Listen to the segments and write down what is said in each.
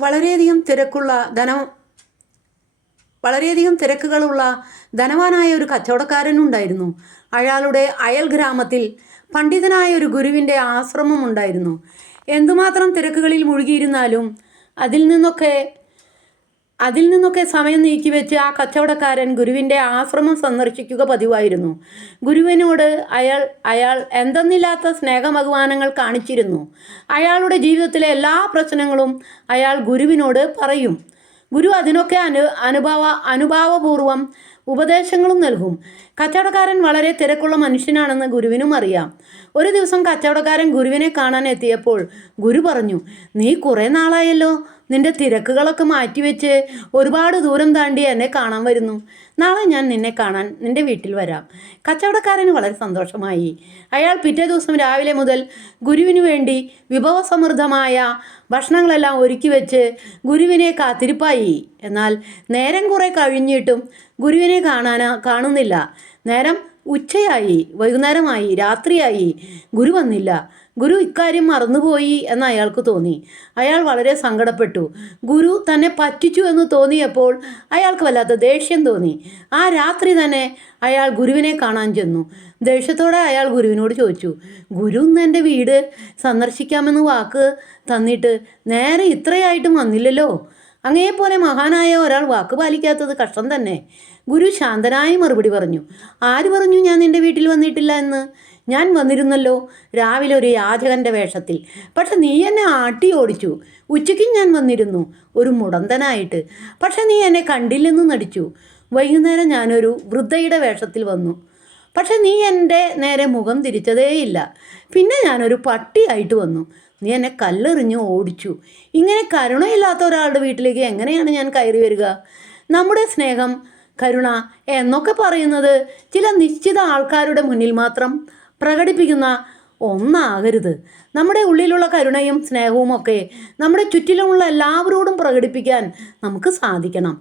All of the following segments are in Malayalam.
വളരെയധികം തിരക്കുള്ള വളരെയധികം തിരക്കുകളുള്ള ധനവാനായ ഒരു കച്ചവടക്കാരനുണ്ടായിരുന്നു. അയാളുടെ അയൽ ഗ്രാമത്തിൽ പണ്ഡിതനായ ഒരു ഗുരുവിൻ്റെ ആശ്രമം ഉണ്ടായിരുന്നു. എന്തുമാത്രം തിരക്കുകളിൽ മുഴുകിയിരുന്നാലും അതിൽ നിന്നൊക്കെ സമയം നീക്കിവെച്ച് ആ കച്ചവടക്കാരൻ ഗുരുവിൻ്റെ ആശ്രമം സന്ദർശിക്കുക പതിവായിരുന്നു. ഗുരുവിനോട് അയാൾ എന്തെന്നില്ലാത്ത സ്നേഹബഹുമാനങ്ങൾ കാണിച്ചിരുന്നു. അയാളുടെ ജീവിതത്തിലെ എല്ലാ പ്രശ്നങ്ങളും അയാൾ ഗുരുവിനോട് പറയും. ഗുരു അതിനൊക്കെ അനുഭാവപൂർവം ഉപദേശങ്ങളും നൽകും. കച്ചവടക്കാരൻ വളരെ തിരക്കുള്ള മനുഷ്യനാണെന്ന് ഗുരുവിനും അറിയാം. ഒരു ദിവസം കച്ചവടക്കാരൻ ഗുരുവിനെ കാണാൻ എത്തിയപ്പോൾ ഗുരു പറഞ്ഞു, "നീ കുറേ നാളായല്ലോ നിന്റെ തിരക്കുകളൊക്കെ മാറ്റിവെച്ച് ഒരുപാട് ദൂരം താണ്ടി എന്നെ കാണാൻ വരുന്നു. നാളെ ഞാൻ നിന്നെ കാണാൻ നിന്റെ വീട്ടിൽ വരാം." കച്ചവടക്കാരന് വളരെ സന്തോഷമായി. അയാൾ പിറ്റേ ദിവസം രാവിലെ മുതൽ ഗുരുവിനു വേണ്ടി വിഭവസമൃദ്ധമായ ഭക്ഷണങ്ങളെല്ലാം ഒരുക്കി വെച്ച് ഗുരുവിനെ കാത്തിരിപ്പായി. എന്നാൽ നേരം കുറെ കഴിഞ്ഞിട്ടും ഗുരുവിനെ കാണുന്നില്ല. നേരം ഉച്ചയായി, വൈകുന്നേരമായി, രാത്രിയായി. ഗുരു വന്നില്ല. ഗുരു ഇക്കാര്യം മറന്നുപോയി എന്ന് അയാൾക്ക് തോന്നി. അയാൾ വളരെ സങ്കടപ്പെട്ടു. ഗുരു തന്നെ പറ്റിച്ചു എന്ന് തോന്നിയപ്പോൾ അയാൾക്ക് വല്ലാത്ത ദേഷ്യം തോന്നി. ആ രാത്രി തന്നെ അയാൾ ഗുരുവിനെ കാണാൻ ചെന്നു. ദേഷ്യത്തോടെ അയാൾ ഗുരുവിനോട് ചോദിച്ചു, "ഗുരു ഇന്ന് എൻ്റെ വീട് സന്ദർശിക്കാമെന്ന് വാക്ക് തന്നിട്ട് നേരെ ഇത്രയായിട്ടും വന്നില്ലല്ലോ. അങ്ങയെപ്പോലെ മഹാനായ ഒരാൾ വാക്ക് പാലിക്കാത്തത് കഷ്ടം തന്നെ." ഗുരു ശാന്തനായി മറുപടി പറഞ്ഞു, "ആര് പറഞ്ഞു ഞാൻ നിൻ്റെ വീട്ടിൽ വന്നിട്ടില്ല എന്ന്? ഞാൻ വന്നിരുന്നല്ലോ, രാവിലെ ഒരു യാചകൻ്റെ വേഷത്തിൽ. പക്ഷെ നീ എന്നെ ആട്ടി ഓടിച്ചു. ഉച്ചയ്ക്കും ഞാൻ വന്നിരുന്നു, ഒരു മുടന്തനായിട്ട്. പക്ഷെ നീ എന്നെ കണ്ടില്ലെന്ന് നടിച്ചു. വൈകുന്നേരം ഞാനൊരു വൃദ്ധയുടെ വേഷത്തിൽ വന്നു. പക്ഷെ നീ എൻ്റെ നേരെ മുഖം തിരിച്ചതേയില്ല. പിന്നെ ഞാനൊരു പട്ടിയായിട്ട് വന്നു. നീ എന്നെ കല്ലെറിഞ്ഞ് ഓടിച്ചു. ഇങ്ങനെ കരുണയില്ലാത്ത ഒരാളുടെ വീട്ടിലേക്ക് എങ്ങനെയാണ് ഞാൻ കയറി വരിക? നമ്മുടെ സ്നേഹം, കരുണ എന്നൊക്കെ പറയുന്നത് ചില നിശ്ചിത ആൾക്കാരുടെ മുന്നിൽ മാത്രം പ്രകടിപ്പിക്കുന്ന ഒന്നാകരുത്. നമ്മുടെ ഉള്ളിലുള്ള കരുണയും സ്നേഹവും ഒക്കെ നമ്മുടെ ചുറ്റിലുമുള്ള എല്ലാവരോടും പ്രകടിപ്പിക്കാൻ നമുക്ക് സാധിക്കണം.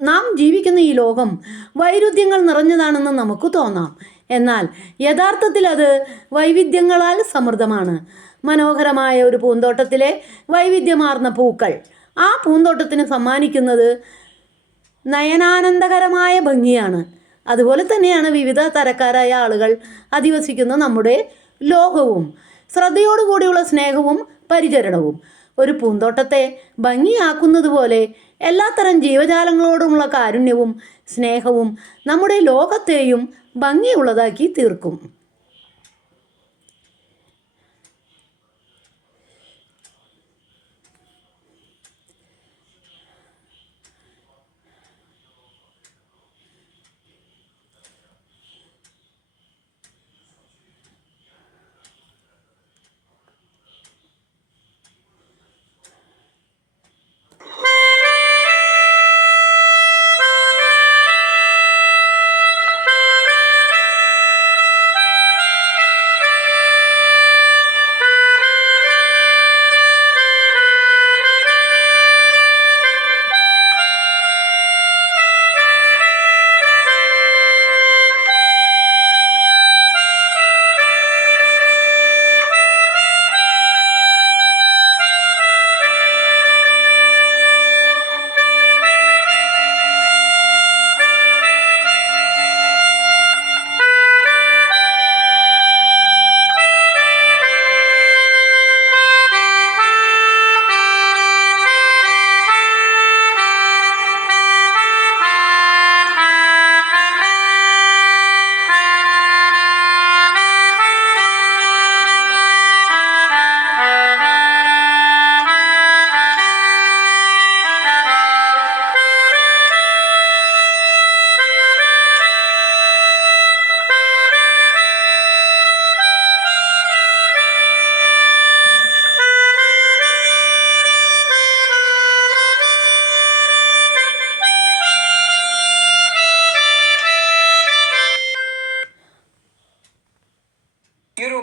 നാം ജീവിക്കുന്ന ഈ ലോകം വൈരുദ്ധ്യങ്ങൾ നിറഞ്ഞതാണെന്ന് നമുക്ക് തോന്നാം. എന്നാൽ യഥാർത്ഥത്തിൽ അത് വൈവിധ്യങ്ങളാൽ സമൃദ്ധമാണ്. മനോഹരമായ ഒരു പൂന്തോട്ടത്തിലെ വൈവിധ്യമാർന്ന പൂക്കൾ ആ പൂന്തോട്ടത്തിന് സമ്മാനിക്കുന്നത് നയനാനന്ദകരമായ ഭംഗിയാണ്. അതുപോലെ തന്നെയാണ് വിവിധ തരക്കാരായ ആളുകൾ അധിവസിക്കുന്ന നമ്മുടെ ലോകവും. ശ്രദ്ധയോടുകൂടിയുള്ള സ്നേഹവും പരിചരണവും ഒരു പൂന്തോട്ടത്തെ ഭംഗിയാക്കുന്നത് പോലെ എല്ലാത്തരം ജീവജാലങ്ങളോടുമുള്ള കാരുണ്യവും സ്നേഹവും നമ്മുടെ ലോകത്തെയും ഭംഗിയുള്ളതാക്കി തീർക്കും.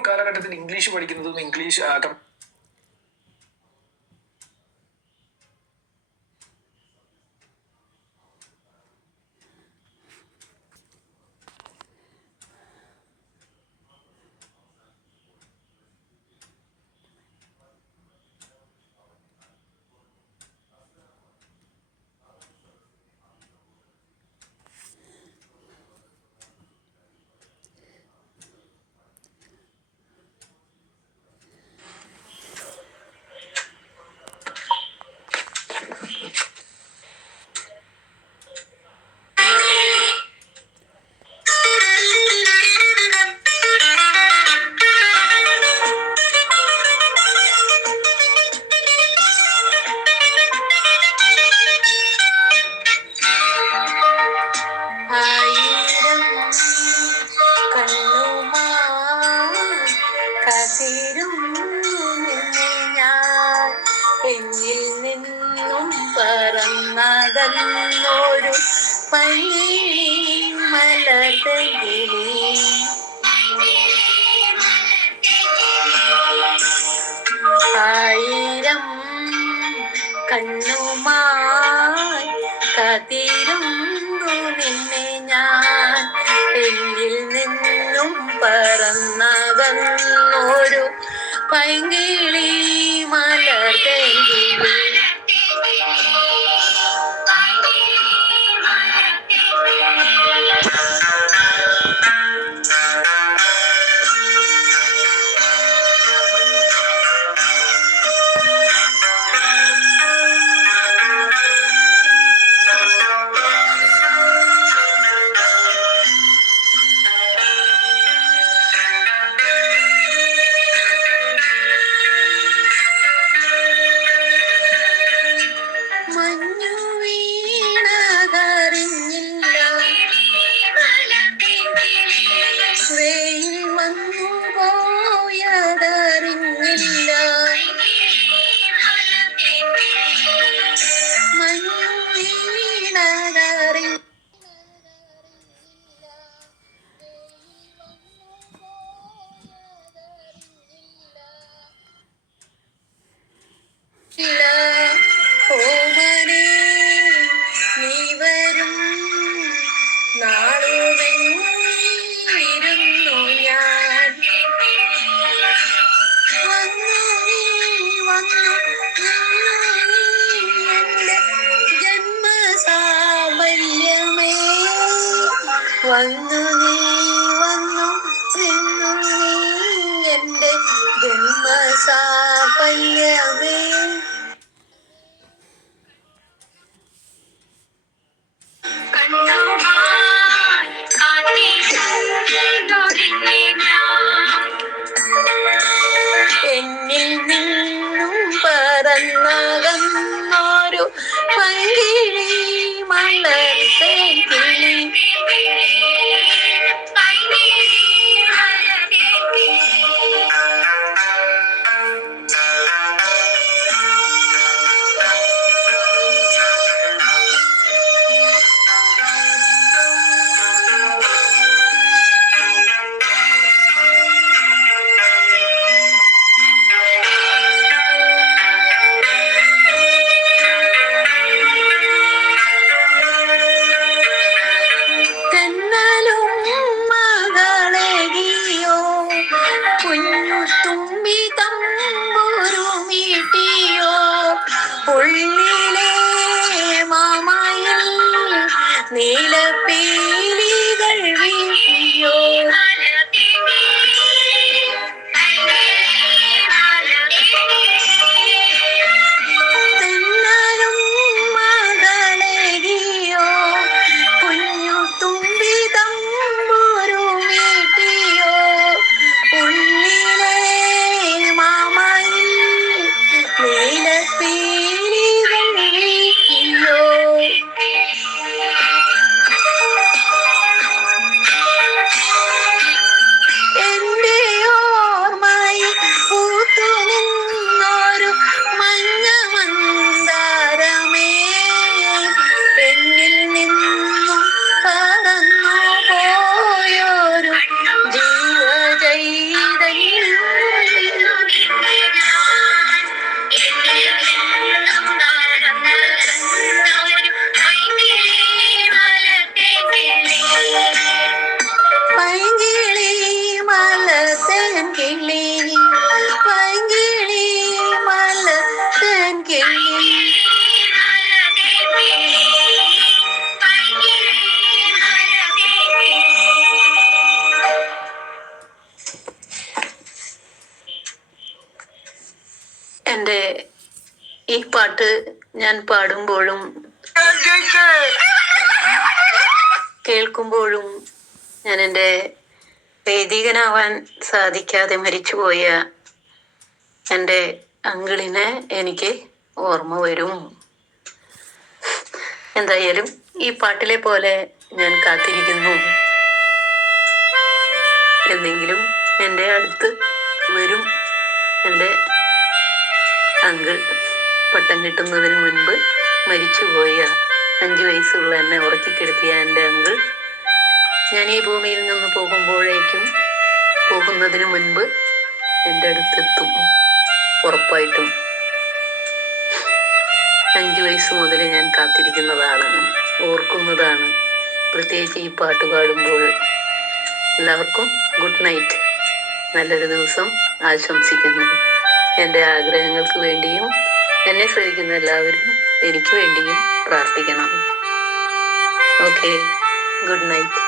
കാലഘട്ടത്തിൽ ഇംഗ്ലീഷ് പഠിക്കുന്നതും ഇംഗ്ലീഷ് പരന്നകന്നോരു പൈങ്കിളി മലർകിളി. ആയിരം കണ്ണുമായി കാത്തിരുന്നു നിന്നെ ഞാൻ, എന്നിൽ നിന്നും പറന്നകന്നോരു പൈങ്കിളി മലർകിളി. മഞ്ഞു വീണതറിഞ്ഞില്ല, വെയിൽ വന്നു പോയതറിഞ്ഞില്ല. മഞ്ഞു വീണതറിഞ്ഞില്ല, ഓമനേ നീ വരും നാളുമെന്നിരുന്നു ഞാൻ. വന്നു നീ വന്നു നിന്നു നീ എൻ്റെ ജന്മസാഫല്യമേ. വന്നു നീ വന്നു നിന്നു നീ എൻ്റെ ജന്മസാഫല്യമേ. എന്നിൽ നിന്നും പറന്നകന്നോരു പൈങ്കിളി മലർകിളി. തെന്നലും മകളെകിയോ, കുഞ്ഞു തുമ്പി തമ്പുരുമീട്ടിയോ, ഉള്ളിലെ മാമയിൽ നീലപ്പീലികൾ വീശിയോ. തെന്നലും മകളെകിയോ, കുഞ്ഞു തുമ്പി തമ്പുരുമീട്ടിയോ, ഉള്ളിലെ മാമയിൽ നീലപ്പീലികൾ വീശിയോ. എന്റെ ഓർമ്മയിൽ പൂത്തു നിന്നൊരു മഞ്ഞ മന്ദാരമേ, എന്നിൽ നിന്നും പറന്നു പോയൊരു ജീവചൈതന്യം. പൈങ്കിളി മലർകിളി, പൈങ്കിളി മലർകിളി. എൻ്റെ ഈ പാട്ട് ഞാൻ പാടുമ്പോഴും കേൾക്കുമ്പോഴും ഞാൻ എൻ്റെ വൈദികനാവാൻ സാധിക്കാതെ മരിച്ചുപോയ എൻ്റെ അങ്കിളിനെ എനിക്ക് ഓർമ്മ വരും. എന്തായാലും ഈ പാട്ടിലെ പോലെ ഞാൻ കാത്തിരിക്കുന്നു, എന്നെങ്കിലും എൻ്റെ അടുത്ത് വരും എൻ്റെ അങ്കിൾ. പട്ടം കിട്ടുന്നതിന് മുൻപ് മരിച്ചുപോയ 5 വയസ്സുള്ള എന്നെ ഉറക്കിക്കിടത്തിയ എൻ്റെ അങ്കിൾ ഞാൻ ഈ ഭൂമിയിൽ നിന്ന് പോകുന്നതിന് മുൻപ് എൻ്റെ അടുത്തെത്തും, ഉറപ്പായിട്ടും. 5 വയസ്സ് മുതൽ ഞാൻ കാത്തിരിക്കുന്നതാണ്, ഓർക്കുന്നതാണ്, പ്രത്യേകിച്ച് ഈ പാട്ട് പാടുമ്പോൾ. എല്ലാവർക്കും ഗുഡ് നൈറ്റ്, നല്ലൊരു ദിവസം ആശംസിക്കുന്നു. എൻ്റെ ആഗ്രഹങ്ങൾക്ക് വേണ്ടിയും എന്നെ ശ്രമിക്കുന്ന എല്ലാവരും എനിക്ക് വേണ്ടിയും പ്രാർത്ഥിക്കണം. Okay, good night.